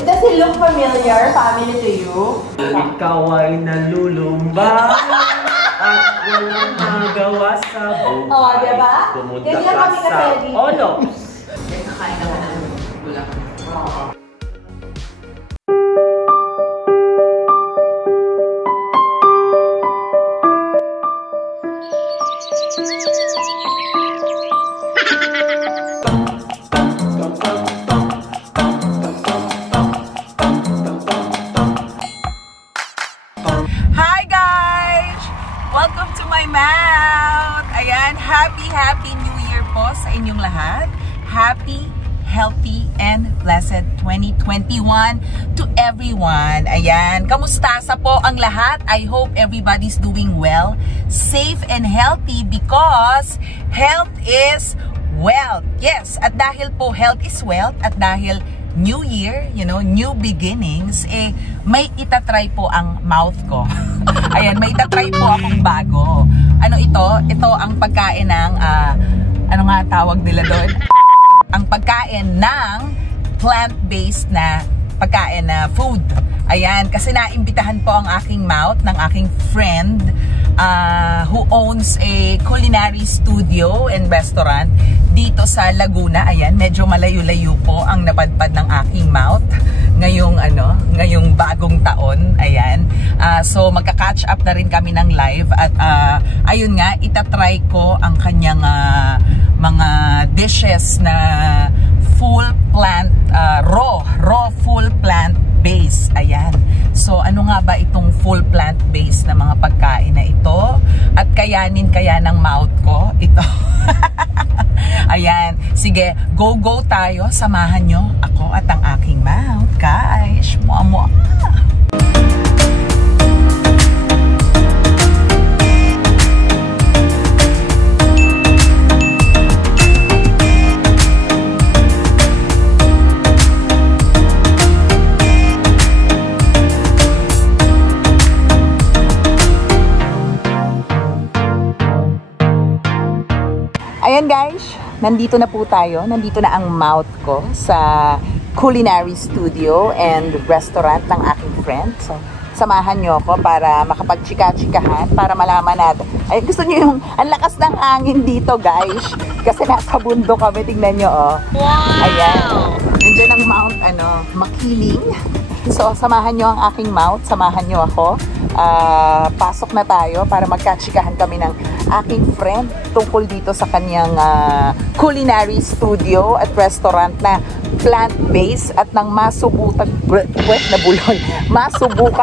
Does he look familiar, family to you? Ikaw ay nalulumba at walang magawa sa buhay. Oh, diba? Pumunta Ganyan ka kami sa ka-ready. Olos. Nakain naman ng bulak. Hi guys! Welcome to my mouth! Ayan, happy New Year po sa inyong lahat. Happy, healthy, and blessed 2021 to everyone. Ayan, kamusta sa po ang lahat? I hope everybody's doing well, safe and healthy because health is wealth. Yes, at dahil po health is wealth at dahil New Year, you know, new beginnings, eh, may itatry po ang mouth ko. Ayan, may itatry po akong bago. Ano ito? Ito ang pagkain ng, ano nga tawag nila doon? Ang pagkain ng plant-based na pagkain na food. Ayan, kasi naimbitahan po ang aking mouth ng aking friend who owns a culinary studio and restaurant dito sa Laguna. Ayan, medyo malayo-layo po ang napadpad ng aking mouth ngayong bagong taon. Ayan, so magka-catch up na rin kami ng live at ayun nga, itatry ko ang kanyang mga dishes na full plant, raw full plant base. Ayan. So, ano nga ba itong full plant base na mga pagkain na ito? At kayanin kaya ng mouth ko ito. Ayan. Sige, go tayo. Samahan nyo ako at ang aking mouth. Guys, mua-mua. Ayan guys, nandito na po tayo. Nandito na ang mouth ko sa culinary studio and restaurant ng aking friend. So, samahan nyo ako para makapag-chika-chikahan, para malaman natin. Ay, gusto nyo yung ang lakas ng hangin dito guys. Kasi nasa bundok kami, tingnan nyo oh. Wow! Ayan. Nandiyan ang mount, Makiling. So, samahan nyo ang aking mouth, samahan nyo ako. Pasok na tayo para magkatsikahan kami ng aking friend tungkol dito sa kanyang culinary studio at restaurant na plant-based at nang masubukan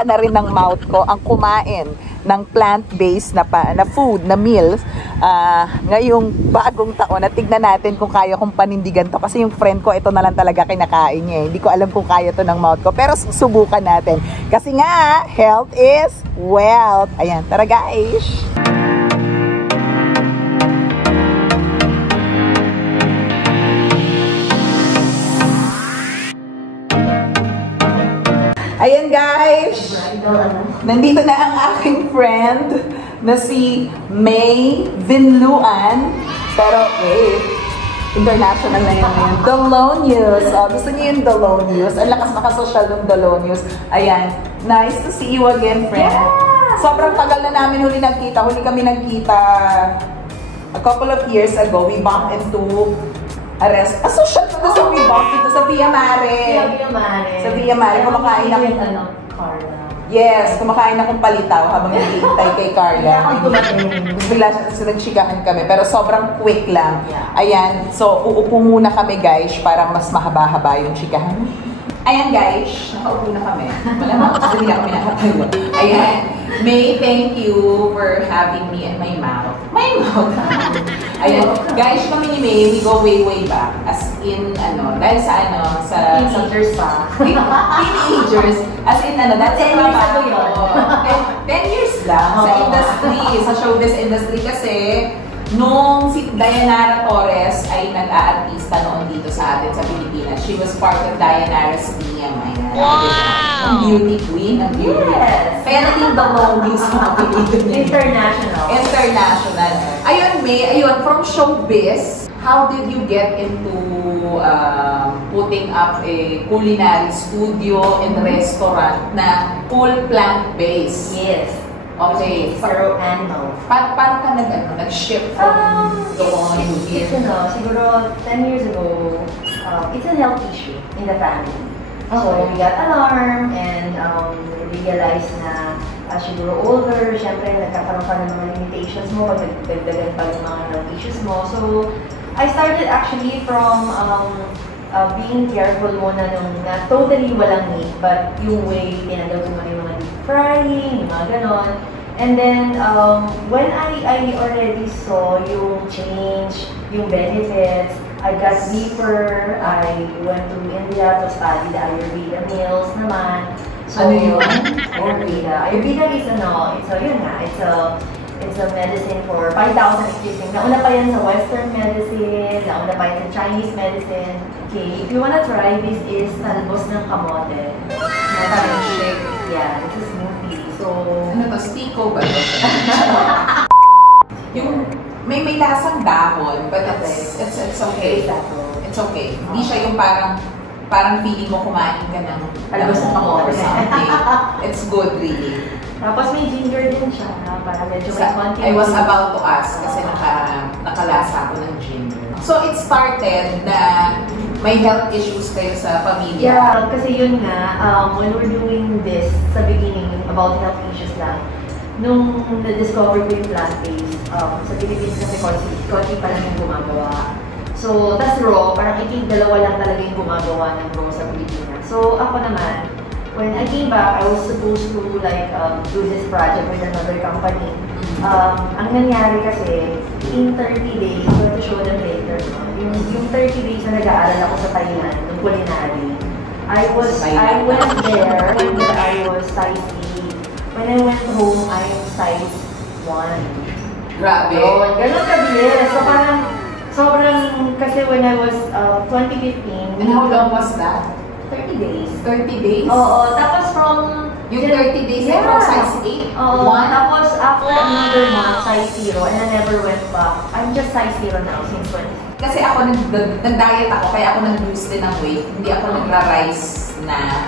na rin ng mouth ko ang kumain ng plant-based na food, na meals ngayong bagong taon. At tignan natin kung kaya kong panindigan to kasi yung friend ko, ito na lang talaga kinakain niya. Hindi ko alam kung kaya to ng mouth ko, pero susubukan natin kasi nga, health is wealth. Ayan, tara guys! Ayan guys, nandito na ang aking friend na si May Vinluan. Pero wait, international na yun ngayon. Delonious. Gusto niyo yung Delonious? Ang lakas makasosyal ng Delonious. Ayan, nice to see you again, friend. Yeah! Sobrang tagal na namin huli nagkita. Huli kami nagkita a couple of years ago. We bumped into social ko sa we bumped into sa Via Mare. Sa Via Mare, kumakain akong Carla. Yes, kumakain akong palitaw habang naghihintay kay Carla. Bigla siya nagchikahan kami, pero sobrang quick lang. Ayan, so uupo muna kami guys para mas mahaba-haba yung chikahan. Ayan guys, nakaupo na kami. Wala na, kasi hindi na kami nakatayo. Ayan, May, thank you for having me in my mouth. My mouth? Ayan, guys, kami ni May, we go way back. As in, dahil sa Teenagers pa. Teenagers. As in, that's 10 years ago yun. 10 years lang sa industry, sa showbiz industry kasi nung si Dayanara Torres ay nag-aartista noon dito sa atin sa Pilipinas. She was part of Dayanara's team. Wow! Ang beauty queen. Ang beauty. Yes! Kaya naging the longest mga Pilipino. International. Ayun, May. Ayun, from showbiz, how did you get into putting up a culinary studio and restaurant na full plant-based? Yes. Okay. Zero animals. Paano ka nag-shift from doon to here? Siguro 10 years ago, it's a health issue in the family. So Okay. we got alarmed and realized na as you grow older, syempre nagkakaroon ka ng mga limitations mo pag nagdagdagan pa yung mga health issues mo. So I started actually from being careful muna nung na totally walang meat, but yung way pinagaw ko yung mga deep frying, yung mga ganon. And then, when I already saw yung change, yung benefits, I got deeper. I went to India to study the Ayurveda meals naman. So, Ano yun? Ayurveda. Ayurveda is it's a medicine for 5,000 existing. Nauna pa yan sa Western medicine, nauna pa yan sa Chinese medicine. Okay, if you wanna try, this is talbos ng kamote. Parang shake. Yeah, it's a smoothie. So, Ano to? Stiko ba to? Yung may lasang dahon, but it's okay. It's okay. Hindi siya yung parang feeling mo kumain ka ng Talbos ng kamote. or something. It's good, really. tapos may ginger din siya, para medyo may konti. I was about to ask kasi nakalasa ako ng ginger. So it started na may health issues kayo sa pamilya. Yeah, kasi yun nga, when we're doing this sa beginning about health issues lang, nung na-discover ko yung plant-based, sa Philippines kasi konti pa lang yung gumagawa. So, tas raw, parang I think dalawa lang talaga yung gumagawa ng raw sa Pilipinas. So, ako naman, when I came back, I was supposed to like do this project with another company. Ang nangyari kasi, in 30 days, I'm going to show them later, no? Yung 30 days na nag-aaral ako sa Thailand, ng culinary, I went there when I was size 8. When I went home, I am size 1. Grabe. So, ganun kabilis. So, parang, sobrang, kasi when I was 2015. And how long was that? 30 days. 30 days? Oo, tapos from... Yung 30 days ay from size 8? Oo, tapos after another month, size 0, and I never went back. I'm just size 0 now since 20. Kasi ako nag-diet ako, kaya ako nag-lose din ng weight. Hindi ako nagra-rise na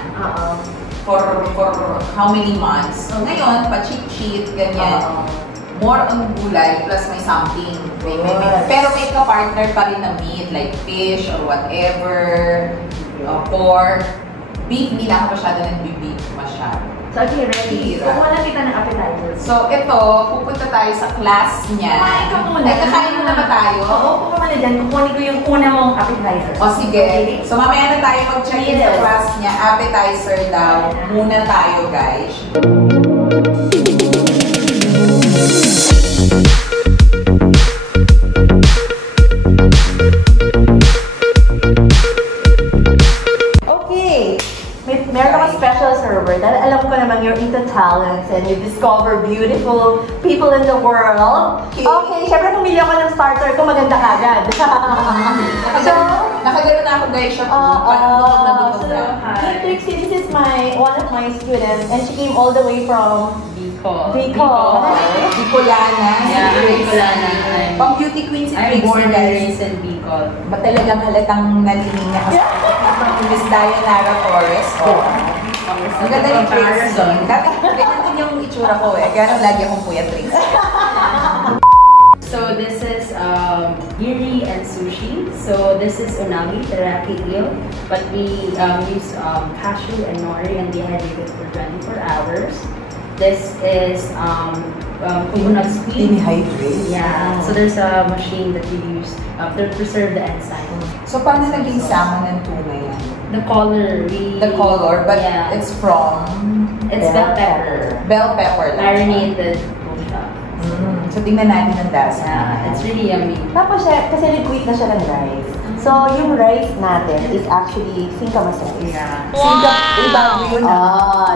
for how many months. So ngayon, pa-cheat-cheat, ganyan. More on gulay, plus may something. Pero may ka-partner pa rin na meat, like fish or whatever. Pork. Beef, hindi na ako masyado nag-beef masyado. So, okay, ready. Kukuha na kita ng appetizer. So, ito, pupunta tayo sa class niya. Kumain ka muna. Ay, kakain muna ba tayo? Oo, kukuha na dyan. Kukunin ko yung una mong appetizer. O, sige. So, mamaya na tayo mag-check-in sa class niya. Appetizer daw. Muna tayo, guys. Meron akong special server dahil alam ko naman you're into talents and you discover beautiful people in the world. Okay, syempre pumili ako ng starter ko, maganda kagad. So, nakagano na ako guys siya. Trixie, this is one of my students and she came all the way from Bicol. Bicolana. Yeah, Bicolana. Pang beauty queen si Trixie. I'm born and raised in Bicol. Ba talagang halatang naliling niya kasi from Miss Dayanara Torres. Ang ganda ni Trixie. Ganyan din yung itsura ko eh. Kaya lagi akong Kuya Trixie. So this is niri and sushi. So this is unagi, teriyaki eel, but we use cashew and nori and dehydrate it for 24 hours. This is coconut squid. Dehydrate? Yeah. So there's a machine that we use to preserve the enzyme. So paano naging salmon ng tuna yan? The color, but yeah. it's from? It's bell pepper. Bell pepper lang. Marinated bushak. So tingnan natin ang lasa. Yeah, it's really yummy. Tapos siya, kasi nag-quit na siya ng rice. So, yung rice natin is actually singkamas rice. Yeah. Wow! Yun.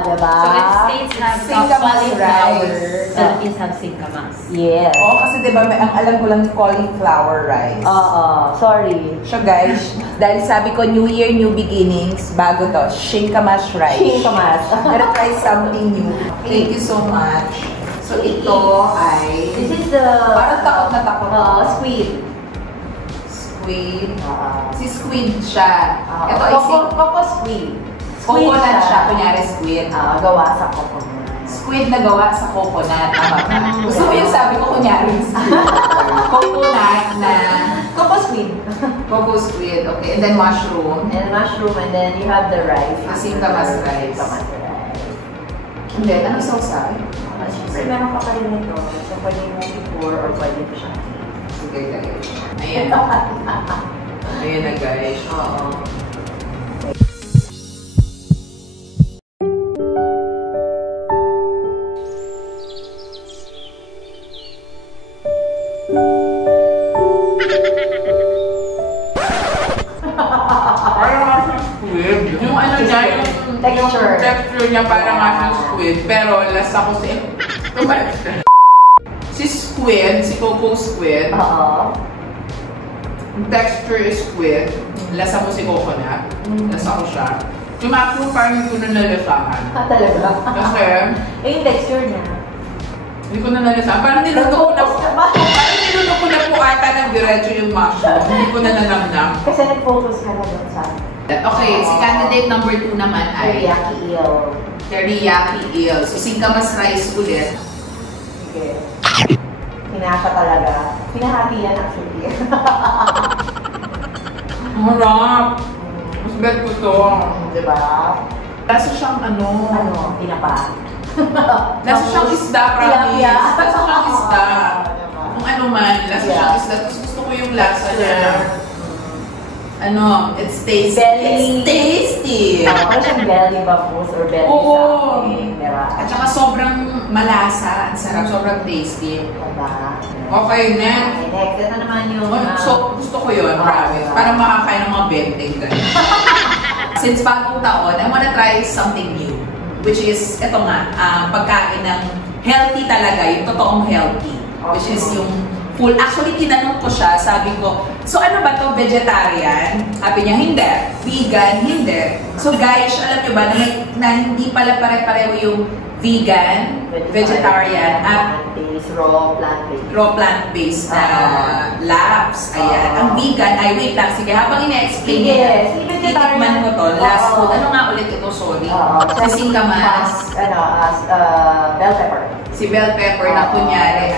Diba? So, States have Singkamas cauliflower. rice. Philippines have singkamas. Yes. Oo, kasi diba, ang alam ko lang cauliflower rice. Sorry. So guys, dahil sabi ko New Year, New Beginnings, bago to, shinkamas rice. Singkamas. Gotta try something new. Thank you so much. So ito ay... This is the... Parang takot na takot. Squid. squid. Si squid siya. Ito ay si Coco squid. coconut siya. Kunyari squid. Gawa sa coconut. Squid na gawa sa coconut. Gusto mo yung sabi ko kunyari. Coconut na... Coco squid. Coco squid. Okay. And then mushroom. And mushroom, and then you have the rice. Singkamas rice. Singkamas rice. And then, ano sauce? Siyempre, meron pa kayo nito. So, pwede mo i-pour or pwede mo siya. Sige, guys. Ayan. Ayan na, guys. Oo. Yung ano niya, yung texture niya parang nga sa squid, pero lasa ko si coco squid. Yung texture is squid, lasa mo si coconut, lasa ko siya. Yung mushroom parang hindi ko na nalasahan. Talaga? Kasi, yung texture niya. hindi ko na nalasahan. Parang niluto ko na po ata ng diretso yung mushroom. Hindi ko na nanamnam. Kasi nag-focus ka na doon sa... Okay, si candidate number 2 naman ay teriyaki eel. Teriyaki eel. So, singkamas rice ulit. Sige. Pinaka talaga. Pinahati yan actually. Harap! Mas bet ko to. Diba? Lasa siyang ano? Tinapa. Lasa siyang isda, promise. Lasa siyang isda. Kung ano man, lasa siyang isda. Tapos gusto ko yung lasa niya. It's tasty. It's tasty! Parang siyang belly bubbles or belly something. Diba? At saka sobrang malasa. Ang sarap. Sobrang tasty. Diba? Okay, next. Okay, next. Ito naman yung... So, gusto ko yun, promise. Parang makakain ng mga benteng ganun. Since bagong taon, I wanna try something new. Which is, ito nga, pagkain ng healthy talaga, yung totoong healthy. Which is yung full. Actually, tinanong ko siya, sabi ko, so ano ba to, vegetarian? Sabi niya, hindi. Vegan, hindi. So guys, alam niyo ba, na hindi pala pare-pareho yung vegan, vegetarian, at raw plant-based na labs. Ayan. Ang vegan, ay wait lang, sige, habang ina-explain niya, titikman ko to, last food. Ano nga ulit ito, sorry? Si singkamas. Bell pepper. Si bell pepper na kunyari.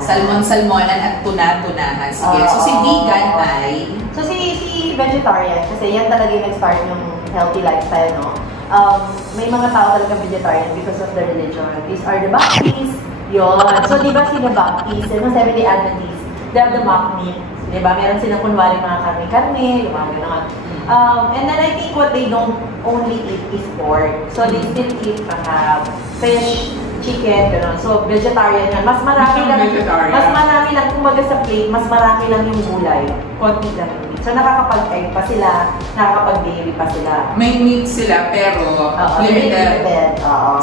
Salmon-salmonan at tuna-tunahan. Sige. So si vegan ay... So si vegetarian, kasi yan talaga yung nag-start yung healthy lifestyle, no? May mga tao talaga vegetarian because of the religion. These are the Baptists. Yun. So di ba sila Baptists, yung Seventh-day Adventists, they have the mock meat. Di ba? Meron silang kunwari mga karne-karne, yung mga gano'n. And then I think what they don't only eat is pork. So they still eat fish, chicken, gano'n. So, vegetarian yan. Mas marami lang, kumaga sa plate, mas marami lang yung gulay. Konti lang yung meat. So, nakakapag-egg pa sila, nakakapag-dairy pa sila. May meat sila, pero limited.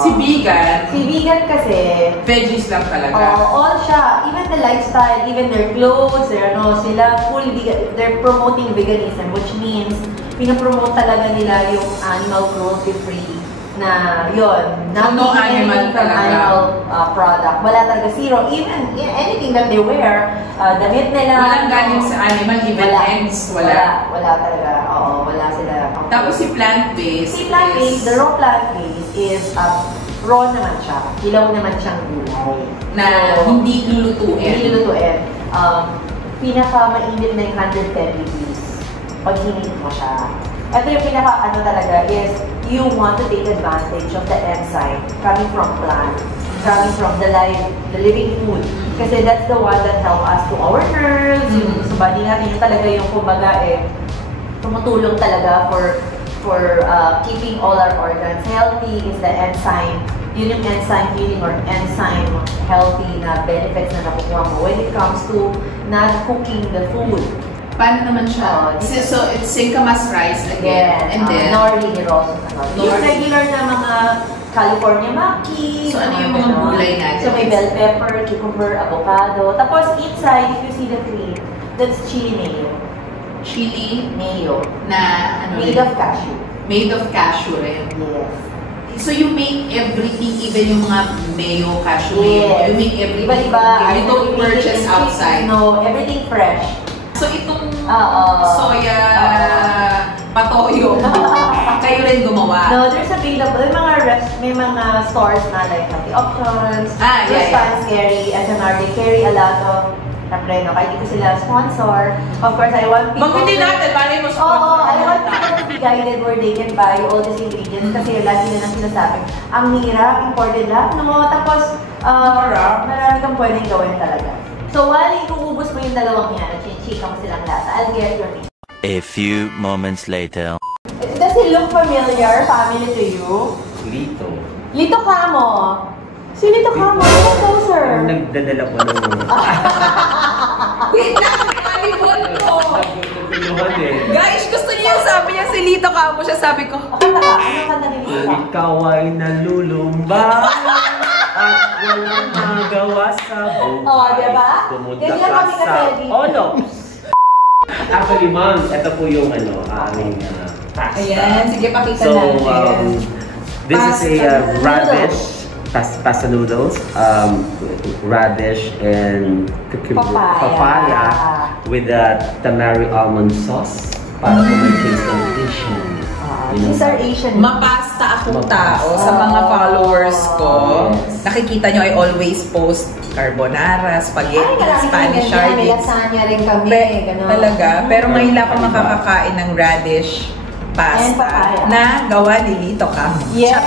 Si vegan kasi, veggies lang talaga. All siya. Even the lifestyle, even their clothes, sila full vegan. They're promoting veganism, which means, pinapromote talaga nila yung animal cruelty-free na yun, no animal animal product. Wala talaga, zero. Even anything that they wear, damit nila. Walang galing sa animal, even eggs, wala. Wala talaga. Oo, wala sila. Tapos si plant-based. The raw plant-based is raw naman siya. Hilaw naman siyang gulay. Na hindi lulutuin. Pinaka-mainit na yung 110 degrees. Pag hinit mo siya. Ito yung pinaka talaga is you want to take advantage of the enzyme coming from plants, coming from the living food. Kasi that's the one that help us to our nerves, yung sa body natin, yung talaga yung kumbaga tumutulong talaga for keeping all our organs healthy is the enzyme. Yun yung enzyme healing or enzyme healthy na benefits na nakukuha mo when it comes to not cooking the food. Paano naman siya? So, it's singkamas rice again. And then, nori rolls. Yung regular na mga California maki. So, ano yung mga gulay natin? So, may bell pepper, cucumber, avocado. Tapos, inside, if you see the cream, that's chili mayo. Chili mayo. Na, ano made of cashew. Made of cashew rin. Yes. So, you make everything, even yung mga mayo, cashew yes. mayo. You make everything. Iba-iba. You don't purchase outside. No, everything fresh. So, itong soya patoyo. Kayo rin gumawa. No, there's available. May mga stores na like Healthy Options, yeah. Carry, SMR, they carry a lot of Napreno. Kahit ito sila sponsor. Of course, I want people Bang hindi natin, malay mo Oo, sponsor. I want people to be guided where they can buy all these ingredients kasi lagi na lang sinasabi, ang hirap, imported lahat, no? Tapos, marami kang pwedeng gawin talaga. So, while iuubos mo yung dalawang yan at chika mo silang lasa, I'll get your name. A few moments later. Does it look familiar, family to you? Lito. Lito Camo. Si Lito Camo, ano to, sir? Nagdadala ko ng... Wait lang, malibot ko. Nagtutulungan eh. Guys, gusto niyo yung sabi niya si Lito Camo siya, sabi ko. Kanta ka, ano kanta ni Lito? Ikaw ay nalulumbay at walang magawa sa buhay. Oh, diba? Pumunta Ganyan ka kami sa kasi. Onops. Actually, ma'am, ito po yung aming pasta. Ayan, sige, pakita So, natin. this is a Pasta radish, pasta noodles, radish and papaya with a tamari almond sauce para po may taste ng Asian. These are Asian. Mapasta akong Mapasta. tao sa mga followers ko. Yes. Nakikita nyo, I always post carbonara, spaghetti, Spanish May sardines. lasagna rin kami. Ganun. Talaga, pero ngayon lang ako makakakain ng radish And pasta papaya. na gawa ni Lito Camo. Yes!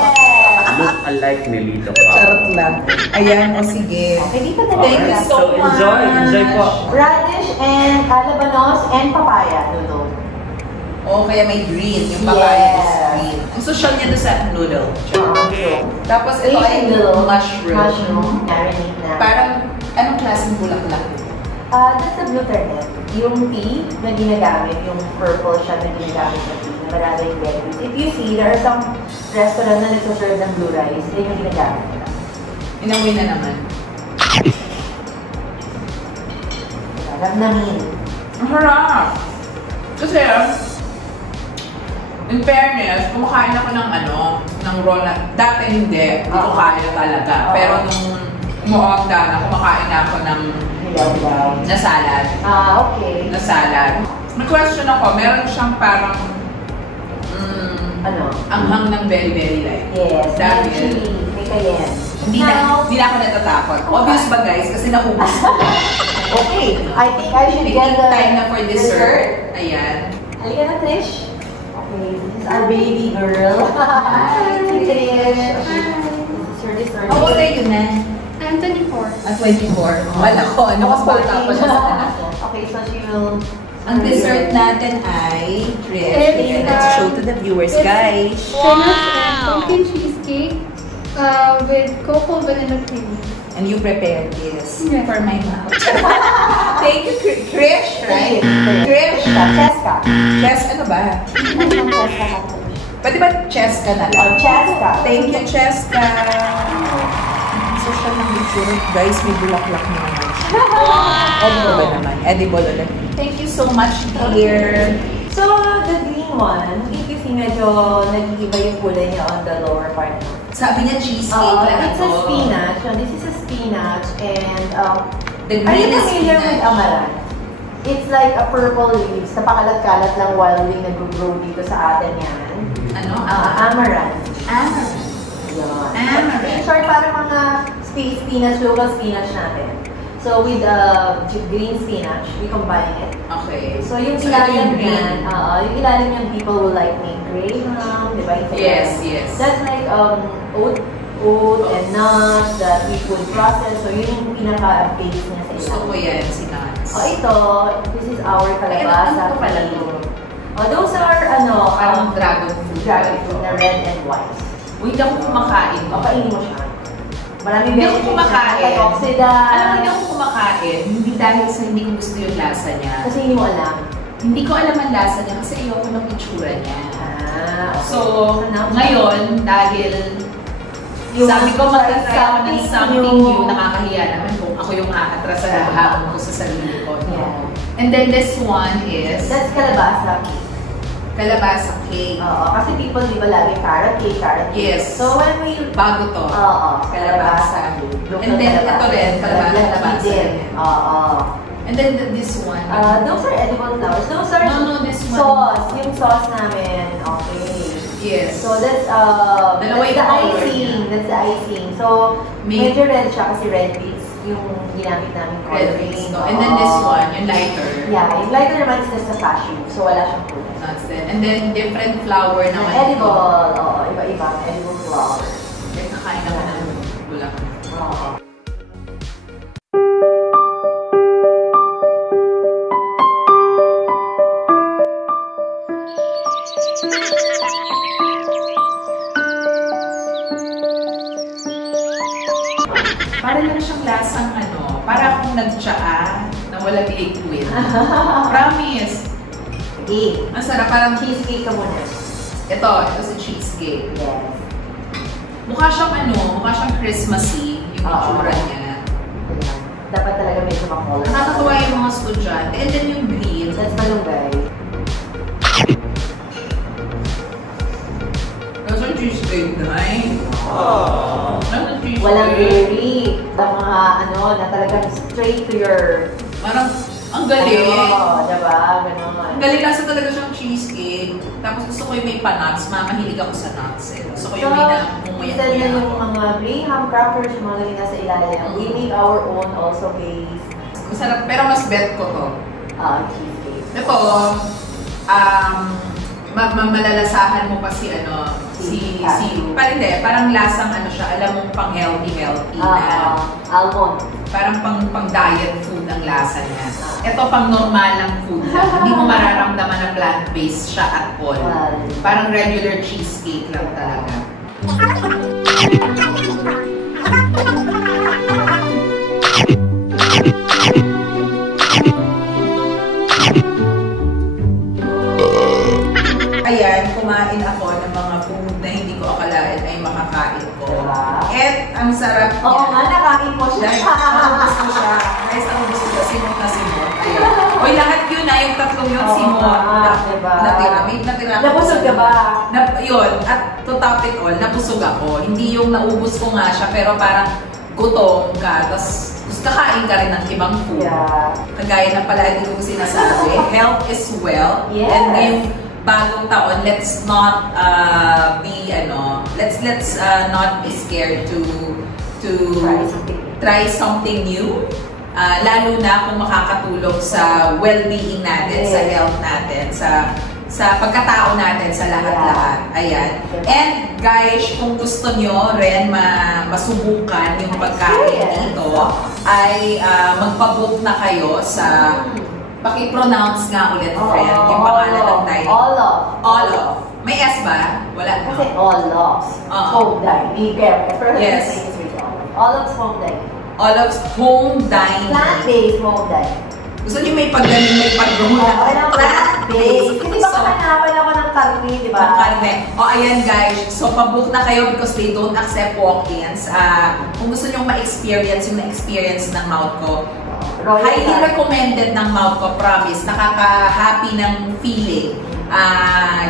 Look alike ni Lito Camo. Charot lang. Ayan, o sige. Okay, dito na Thank you lang. so much. enjoy po. Radish and calabanos and papaya. Noodle. O, kaya may green. Yung papaya is Yes. green. Ang social niya doon sa noodle. Noodle. Tapos ito ay Asian noodle. mushroom. Mushroom. Marinate na. Parang, anong klaseng bulaklak ito? That's the blue turnip. Yung tea na ginagamit, yung purple siya na ginagamit na tea, na maraming veggies. If you see, there are some restaurant na nagsaserve ng blue rice, yun yung ginagamit nila. Inamoy na naman. Namin. Ang harap! Kasi, in fairness, kumakain ako ng ng raw na, dati hindi ko kaya talaga. Pero nung umuongga na, kumakain na ako ng na salad. Okay. Na salad. May question ako, meron siyang parang Ano? anghang ng very, very light. Yes. Dahil, May chili. May cayenne. hindi na ako natatakot. Obvious ba guys? Kasi nakubos ko. Okay. I think I should get the time na for dessert. Ayan. Halika na, Trish. Okay, this is our baby girl. Hi, Trish. This is your dessert. How old are you na? I'm 24. At 24. Wala ko. Ano mas bata pa siya sa anak ko. Okay, so she will... Ang dessert natin ay Trish. It's, Let's show to the viewers, guys. Spinach and pumpkin cheesecake with cocoa vanilla cream. And you prepared this Yeah. for my mouth. Thank you, Trish, right? Trish. Cheska. Chess, ano ba? Pwede ba Cheska na lang? Cheska. Thank you, Cheska. Social ng dessert. Guys, may bulaklak na naman. Edible ba naman? Edible ulit. Thank you so much, dear. So, the green one, if you see medyo nag-iiba yung kulay niya on the lower part. Sabi niya cheesecake lang It's a ito. spinach. No, this is a spinach and The are green you is familiar with spinach. amaranth? It's like a purple leaves. Napakalat-kalat lang wildly nag-grow dito sa atin yan. Ano? Amaranth. Amaranth. Yun. Amaranth. In short, parang mga spinach, local spinach natin. So with green spinach, we combine it. Okay. So yung So, ilalim ito yung niyan, yung ilalim niyan, people will like make graham, di ba? Yes, yes. That's like oat and nuts that we could process. So yun yung pinaka-base niya sa Gusto ko ilalim. yan, si Nuts. Ito, this is our kalabasa. Ano pala to? Those are Parang dragon fruit. dragon fruit na red and white. Hindi ako kumakain. Kainin mo siya. Maraming Hindi ako benefits kumakain. siya, antioxidant. Alam mo, hindi ako kumakain. Hindi dahil sa hindi ko gusto yung lasa niya. Kasi hindi mo alam. Hindi ko alam ang lasa niya kasi ayoko ng itsura niya. Okay. So, now, ngayon, dahil Yung sabi ko magtatry ako ng something something new. new, nakakahiya naman kung ako yung aatras sa hapon ko sa sarili ko. No? Yeah. And then this one is That's kalabasa cake. kalabasa cake. Kasi people, di ba, lagi carrot cake. Yes. So when we... Bago to. Kalabasa. And then ito rin, kalabasa din. rin. And then this one. Those are edible flowers. Those are No, this one. sauce. Yung sauce namin. Okay. Yes. So that's Dalawa that's yung the color icing. niya. That's the icing. So medyo red siya kasi red beets yung ginamit namin Red coloring. beets, no? And then this one, yung lighter. Yeah, yung lighter naman is just a cashew. So wala siyang kulay. That's it. And then different flower naman. Edible. Oo, iba-iba. Edible flower. Kaya kakain naman ng bulaklak. Oo. Para lang siyang lasang para akong nagtsaa na walang liquid. Promise. Cake. Ang sarap, parang Cheesecake ka muna. ito si cheesecake. Yes. Mukha siyang Christmassy yung itsura niya. Dapat talaga medyo makulay. Nakakatuwa yung mga estudyante. And then yung green. That's malunggay. That's a cheesecake, guys. That's a cheesecake. Walang dairy. Ang mga na talagang straight to your... Parang, ang galing. Diba? Ganon. Ang galing kasi talaga siyang cheesecake. Tapos gusto ko yung may pa-nuts. Mahilig ako sa nuts. Gusto ko yung may namumuyan. Instead na yung mga graham crackers, yung mga galing nasa ilalim. We make our own also guys. Masarap. Pero mas bet ko to. Cheesecake. Ito, malalasahan mo pa parang lasang siya, alam mong pang healthy na. Almond. Parang pang diet food ang lasa niya. Ito pang normal ng food lang. Hindi mo mararamdaman na plant-based siya at all. Parang regular cheesecake lang talaga. Ayan, kumain ako ng mga food na hindi ko akalain ay makakain ko. At ang sarap niya. Oo nga, nakain mo siya. Guys, gusto siya. Guys, ang gusto siya, simot na simot. Ayan. Uy, lahat yun na, yung tatlong yun, simot. Diba? Natira. Nabusog ka ba? Yun, at to top it all, nabusog ako. Hindi yung naubos ko nga siya, pero parang gutom ka. Tapos, kakain ka rin ng ibang food. Yeah. Kagaya na palagi ko sinasabi, health is wealth. Yes. And ngayong bagong taon, let's not let's not be scared to try something new. Lalo na kung makakatulong sa well-being natin, sa health natin, sa pagkatao natin, sa lahat-lahat. Ayan. And guys, kung gusto nyo rin masubukan yung pagkain dito, ay magpabook na kayo sa paki-pronounce nga ulit, friend, yung pangalan ng dining. All of. May S ba? Wala. Kasi all of. Home dining. Yes. All of home dining. All of home dining. Plant-based home dining. Gusto niyo may paggaling, may pag-roll na plant-based. Kasi baka hanapan ako ng karne, di ba? Ng karne. Ayan guys. So, pabook na kayo because they don't accept walk-ins. Kung gusto niyo ma-experience yung na-experience ng mouth ko, highly recommended ng mouth ko, promise. Nakaka-happy ng feeling.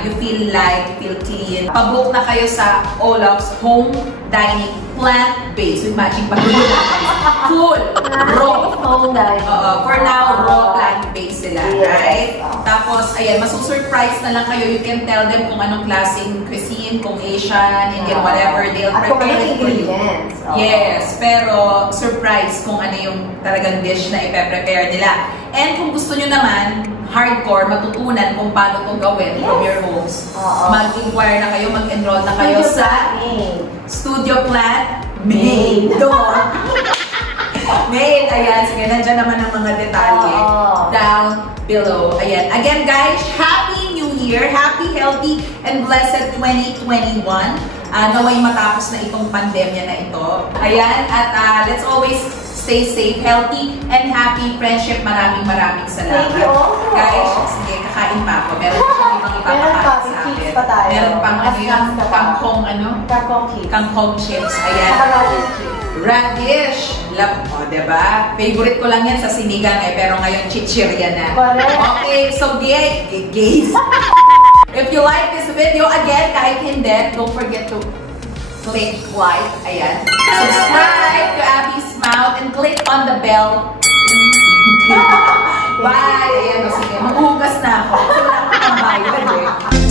You feel light, feel clean. Pabook na kayo sa Olaf's Home Dining Plant-Based with matching pag-roll. Full! Raw! Home dining. For now, raw plant-based sila, right? Tapos, ayan, masusurprise na lang kayo. You can tell them kung anong klaseng cuisine, kung Asian, Indian, whatever. They'll prepare it for you. Yes, pero surprise kung ano yung talagang dish na ipe-prepare nila. And kung gusto nyo naman, hardcore, matutunan kung paano itong gawin from your homes. Mag-inquire na kayo, mag-enroll na kayo sa Studio Plant Made. Made, ayan. Sige, nandiyan naman ang mga detalye down below. Ayan. Again, guys, Happy New Year! Happy, healthy, and blessed 2021. Naway matapos na itong pandemya na ito. Ayan. At let's always stay safe, healthy, and happy. Friendship, maraming salamat. Thank you also. Guys, sige, kakain pa ako. Meron pa ibang ipapakain sa akin. Meron pang kangkong chips. Ayan. Radish. Diba? Favorite ko lang yan sa sinigang pero ngayon chichirya na. Okay, so guys. If you like this video, again, kahit hindi, don't forget to click like, ayan. Subscribe to Abby's Mouth and click on the bell. Bye! Ayan, o sige, maghuhugas na ako. Kasi wala akong pambayad eh.